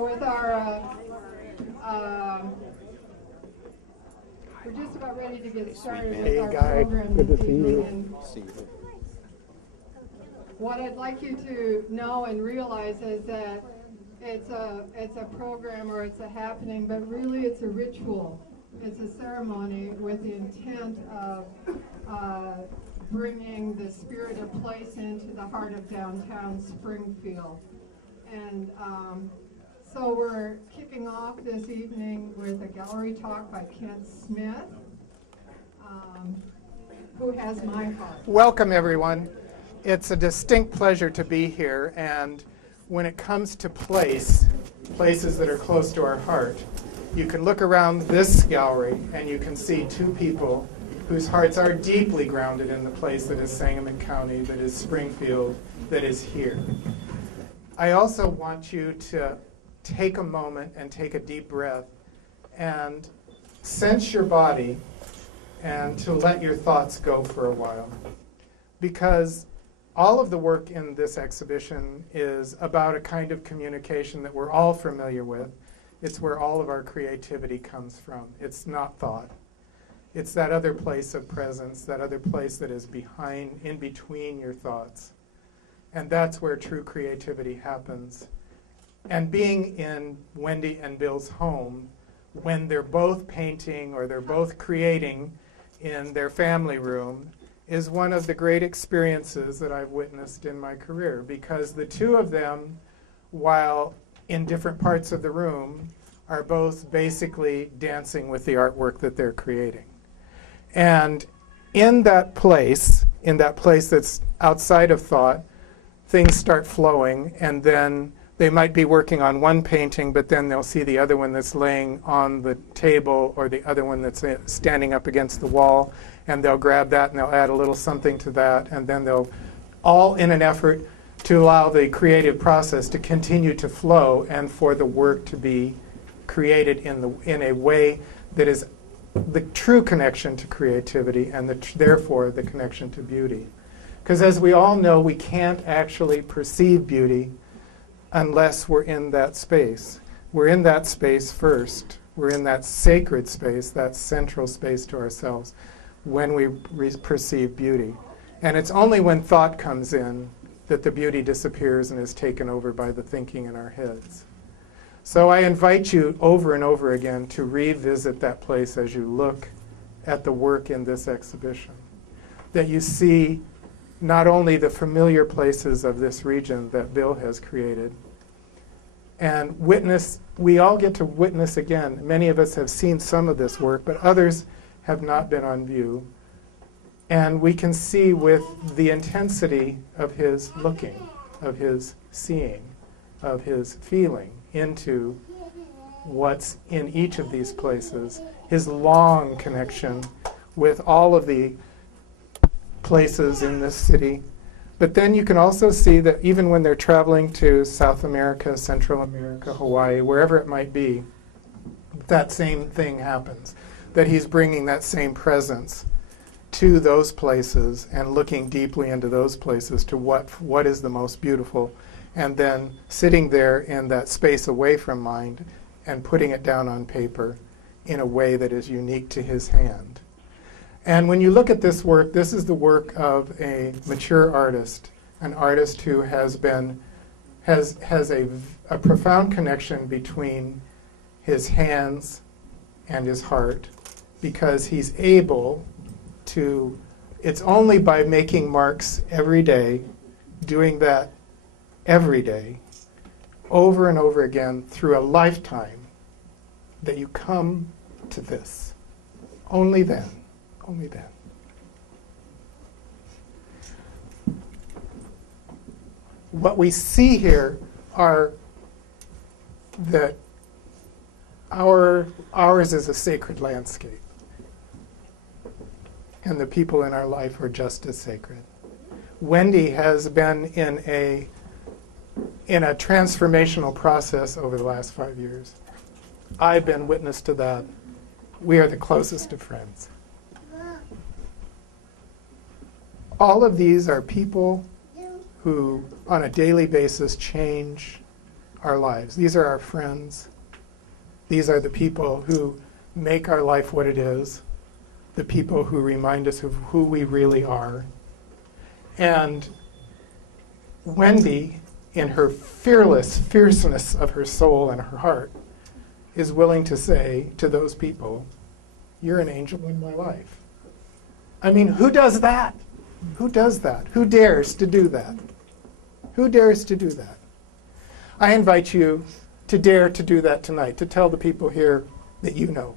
With our, we're just about ready to get started with our program this evening. What I'd like you to know and realize is that it's a program or it's a happening, but really it's a ritual. It's a ceremony with the intent of bringing the spirit of place into the heart of downtown Springfield. And so we're kicking off this evening with a gallery talk by Kent Smith, who has my heart. Welcome, everyone. It's a distinct pleasure to be here. And when it comes to places that are close to our heart, you can look around this gallery and you can see two people whose hearts are deeply grounded in the place that is Sangamon County, that is Springfield, that is here. I also want you to take a moment and take a deep breath and sense your body and to let your thoughts go for a while. Because all of the work in this exhibition is about a kind of communication that we're all familiar with. It's where all of our creativity comes from. It's not thought. It's that other place of presence, that other place that is behind, in between your thoughts. And that's where true creativity happens. And being in Wendy and Bill's home, when they're both painting or they're both creating in their family room, is one of the great experiences that I've witnessed in my career. Because the two of them, while in different parts of the room, are both basically dancing with the artwork that they're creating. And in that place that's outside of thought, things start flowing, and then they might be working on one painting, but then they'll see the other one that's laying on the table or the other one that's standing up against the wall, and they'll grab that and they'll add a little something to that, and then they'll, all in an effort to allow the creative process to continue to flow and for the work to be created in a way that is the true connection to creativity and therefore the connection to beauty. Because as we all know, we can't actually perceive beauty unless we're in that space. We're in that space first. We're in that sacred space, that central space to ourselves, when we perceive beauty. And it's only when thought comes in that the beauty disappears and is taken over by the thinking in our heads. So I invite you over and over again to revisit that place as you look at the work in this exhibition. That you see not only the familiar places of this region that Bill has created, and witness, we all get to witness again. Many of us have seen some of this work, but others have not been on view. And we can see with the intensity of his looking, of his seeing, of his feeling into what's in each of these places, his long connection with all of the places in this city. But then you can also see that even when they're traveling to South America, Central America, Hawaii, wherever it might be, that same thing happens, that he's bringing that same presence to those places and looking deeply into those places to what is the most beautiful, and then sitting there in that space away from mind and putting it down on paper in a way that is unique to his hand. And when you look at this work, this is the work of a mature artist, an artist who has a profound connection between his hands and his heart, because he's able to, it's only by making marks every day, doing that every day, over and over again through a lifetime, that you come to this. Only then. Only then. What we see here are that ours is a sacred landscape, and the people in our life are just as sacred. Wendy has been in a transformational process over the last 5 years. I've been witness to that. We are the closest of friends. All of these are people who, on a daily basis, change our lives. These are our friends. These are the people who make our life what it is, the people who remind us of who we really are. And Wendy, in her fierceness of her soul and her heart, is willing to say to those people, "You're an angel in my life." I mean, who does that? Who does that? Who dares to do that? Who dares to do that? I invite you to dare to do that tonight, to tell the people here that you know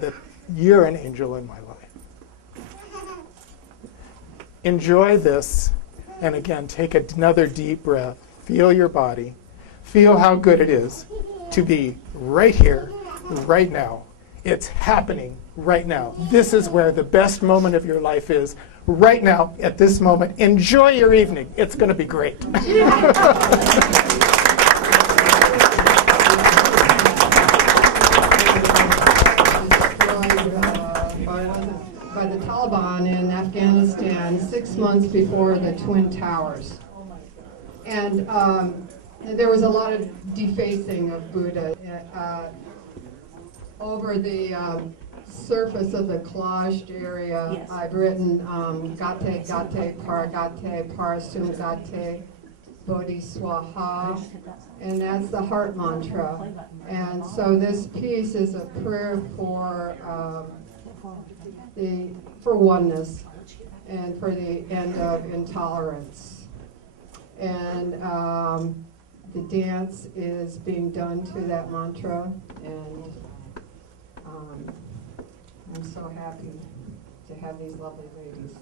that you're an angel in my life. Enjoy this, and again, take another deep breath. Feel your body. Feel how good it is to be right here, right now. It's happening right now. This is where the best moment of your life is, right now, at this moment. Enjoy your evening. It's going to be great. By the Taliban in Afghanistan 6 months before the Twin Towers. And there was a lot of defacing of Buddha over the surface of the collaged area. Yes. I've written Gate Gate Par Gate Parasum Gate Bodhi Swaha, and that's the heart mantra. And so this piece is a prayer for oneness and for the end of intolerance. And the dance is being done to that mantra, and I'm so happy to have these lovely ladies.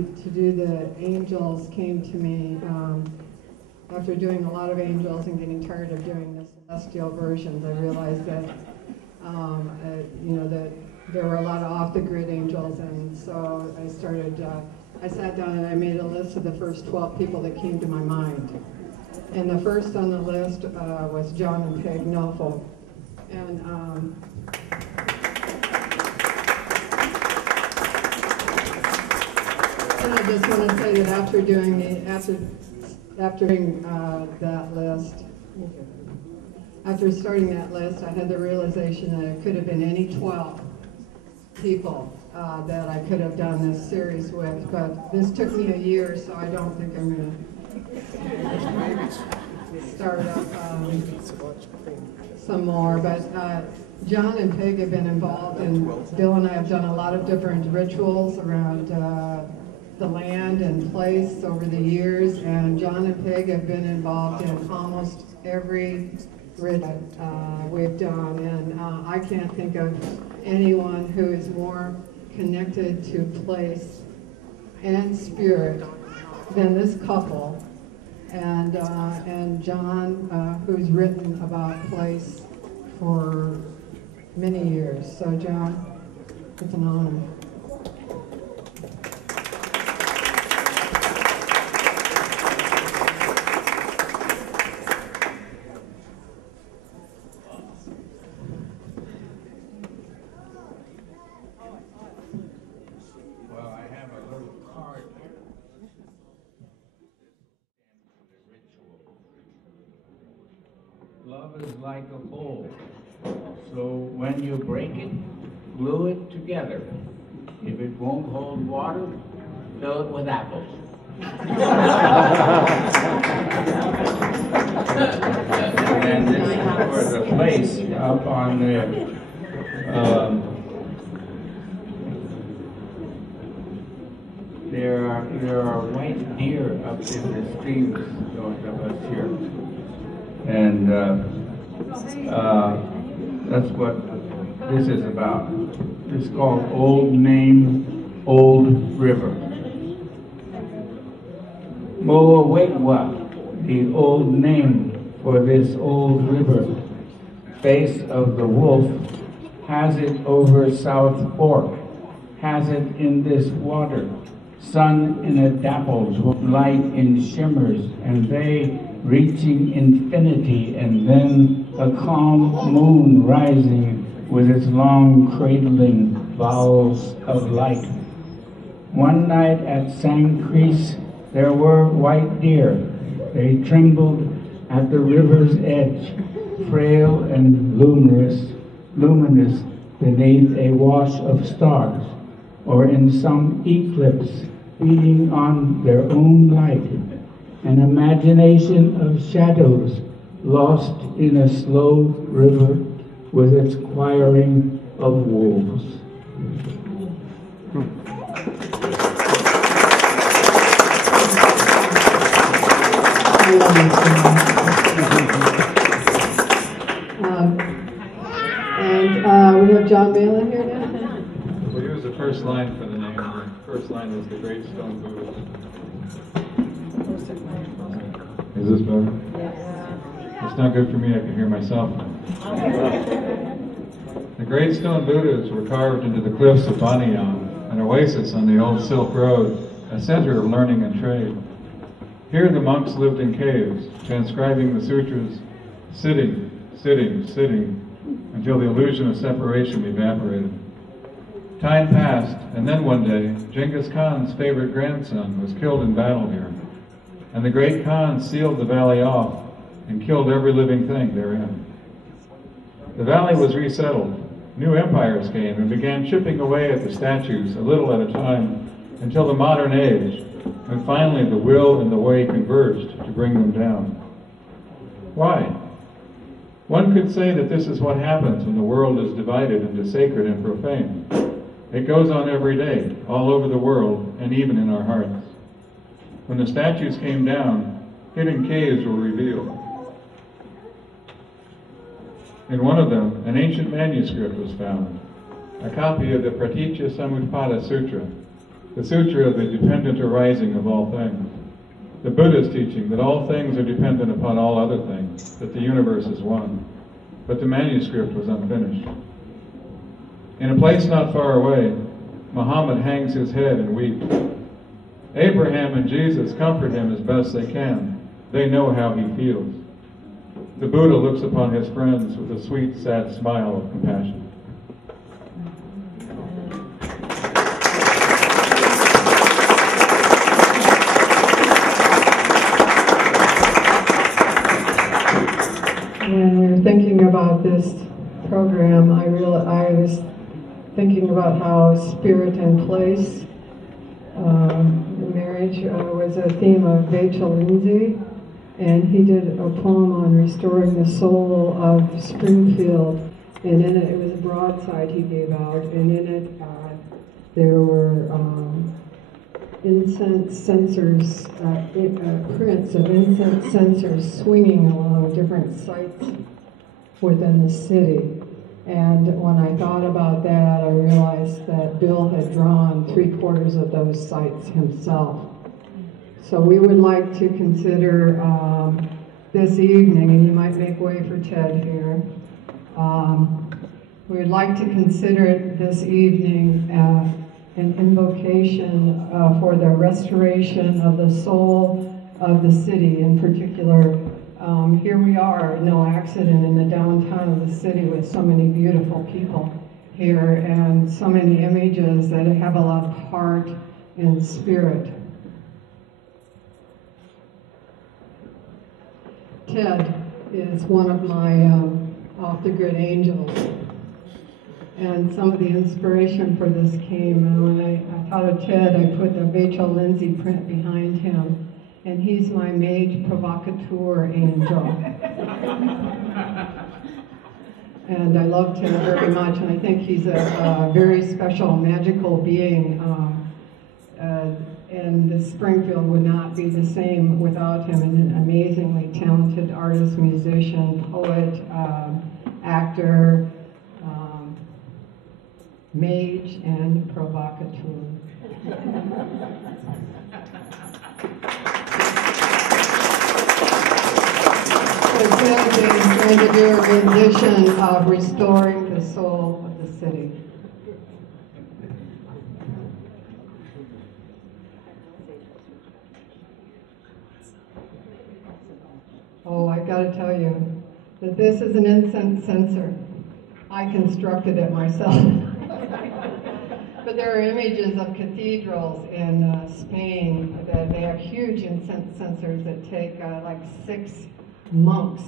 to do the angels came to me after doing a lot of angels and getting tired of doing the celestial versions. I realized that that there were a lot of off-the-grid angels, and so I started. I sat down and I made a list of the first 12 people that came to my mind. And the first on the list was John and Peg Knopfel. And I just want to say that after doing that list, after starting that list, I had the realization that it could have been any 12 people that I could have done this series with, but this took me a year, so I don't think I'm going to start up some more. But John and Peg have been involved, and Bill and I have done a lot of different rituals around the land and place over the years, and John and Peg have been involved in almost every ritual we've done, and I can't think of anyone who is more connected to place and spirit than this couple, and John, who's written about place for many years. So John, it's an honor. Love is like a bowl, so when you break it, glue it together. If it won't hold water, fill it with apples. And this is for the place up on the there are white deer up in the streams north of us here. And that's what this is about. It's called Old Name, Old River. Moawegwa, the old name for this old river, face of the wolf, has it over South Fork, has it in this water, sun in a dapples, light in shimmers, and they reaching infinity, and then a calm moon rising with its long cradling vowels of light. One night at Sangcrease there were white deer. They trembled at the river's edge, frail and luminous beneath a wash of stars, or in some eclipse feeding on their own light. An imagination of shadows lost in a slow river with its choiring of wolves. And we have John Malin here now. Well, here's the first line for the name. The first line is the Great Stone Buddha. Is this better? Yes. It's not good for me, I can hear myself. The Great Stone Buddhas were carved into the cliffs of Banyan, an oasis on the old Silk Road, a center of learning and trade. Here the monks lived in caves, transcribing the sutras, sitting, sitting, sitting, until the illusion of separation evaporated. Time passed, and then one day, Genghis Khan's favorite grandson was killed in battle here. And the great Khan sealed the valley off and killed every living thing therein. The valley was resettled. New empires came and began chipping away at the statues a little at a time until the modern age, when finally the will and the way converged to bring them down. Why? One could say that this is what happens when the world is divided into sacred and profane. It goes on every day, all over the world, and even in our hearts. When the statues came down, hidden caves were revealed. In one of them, an ancient manuscript was found, a copy of the Praticca Samutpada Sutra, the sutra of the dependent arising of all things, the Buddha's teaching that all things are dependent upon all other things, that the universe is one. But the manuscript was unfinished. In a place not far away, Muhammad hangs his head and weeps. Abraham and Jesus comfort him as best they can. They know how he feels. The Buddha looks upon his friends with a sweet, sad smile of compassion. When we were thinking about this program, I was thinking about how spirit and place, marriage was a theme of Vachel Lindsay, and he did a poem on restoring the soul of Springfield, and in it was a broadside he gave out, and in it there were incense censers, prints of incense censers swinging along different sites within the city. And when I thought about that, I realized that Bill had drawn 3/4 of those sites himself. So we would like to consider this evening, and you might make way for Ted here, we would like to consider this evening an invocation for the restoration of the soul of the city. In particular, here we are, no accident, in the downtown of the city with so many beautiful people here and so many images that have a lot of heart and spirit. Ted is one of my off-the-grid angels. And some of the inspiration for this came, and when I thought of Ted, I put the Vachel Lindsay print behind him, and he's my mage provocateur angel. And I love Ted very much, and I think he's a very special, magical being, and the Springfield would not be the same without him. And an amazingly talented artist, musician, poet, actor, mage, and provocateur. So Ted is going to do a rendition of Restoring the Soul of the City. Oh, I've got to tell you that this is an incense censer. I constructed it myself. But there are images of cathedrals in Spain that they have huge incense censers that take like 6 monks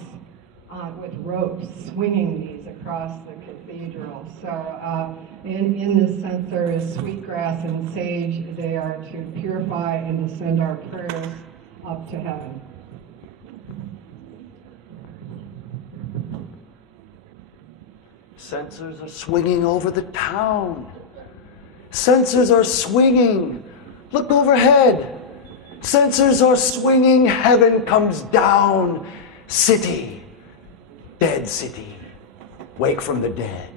with ropes swinging these across the cathedral. So in this censer is sweetgrass and sage. They are to purify and to send our prayers up to heaven. Censers are swinging over the town. Censers are swinging. Look overhead. Censers are swinging. Heaven comes down. City, dead city, wake from the dead.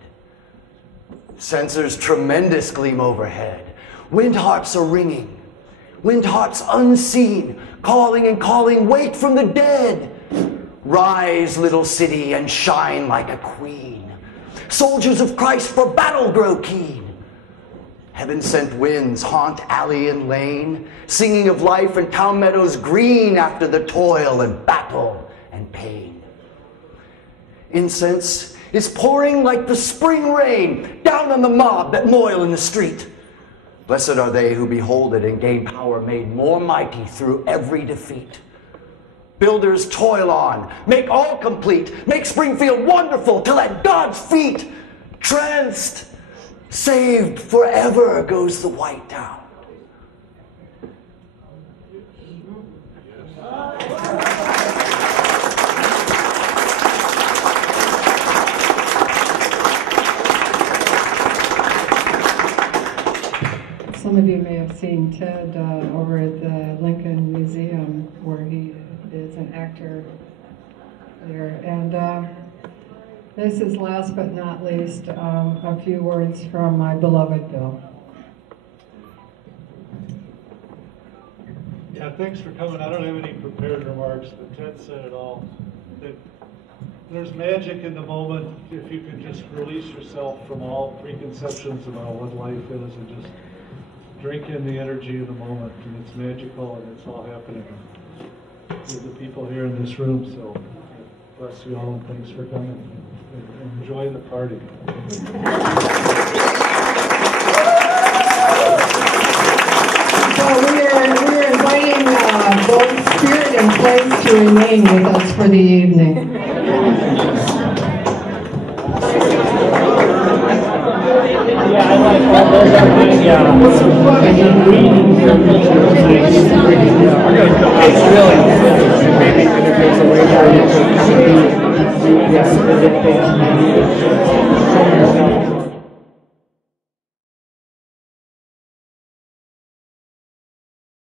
Censers tremendous gleam overhead. Wind harps are ringing. Wind harps unseen, calling and calling, wake from the dead. Rise, little city, and shine like a queen. Soldiers of Christ for battle grow keen. Heaven-sent winds haunt alley and lane, singing of life and town meadows green after the toil and battle and pain. Incense is pouring like the spring rain down on the mob that moil in the street. Blessed are they who behold it and gain power made more mighty through every defeat. Builders toil on, make all complete, make Springfield wonderful till at God's feet. Tranced, saved forever goes the white town. Some of you may have seen Ted over at the Lincoln Museum, where he is an actor there. And this is last but not least a few words from my beloved Bill. thanks for coming. I don't have any prepared remarks, but Ted said it all. That there's magic in the moment if you can just release yourself from all preconceptions about what life is and just drink in the energy of the moment. And it's magical, and it's all happening with the people here in this room. So bless you all, and thanks for coming. And enjoy the party. So we're inviting both spirit and place to remain with us for the evening. Yeah, I like all those are my, it's really, maybe there's a way where you could